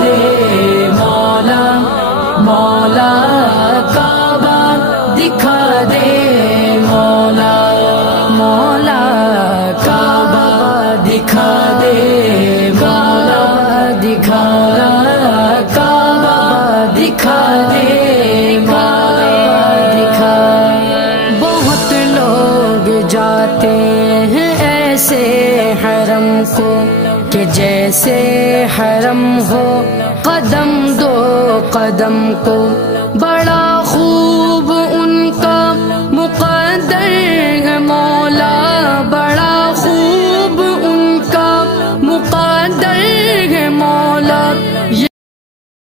دے مولا، مولا کعبہ دکھا دے مولا، مولا کعبہ دکھا دے مولا، دکھا کعبہ دکھا دے مولا، دکھا۔ بہت لوگ جاتے ہیں ایسے حرم کو کہ جیسے حرم ہو قدم دو قدم کو،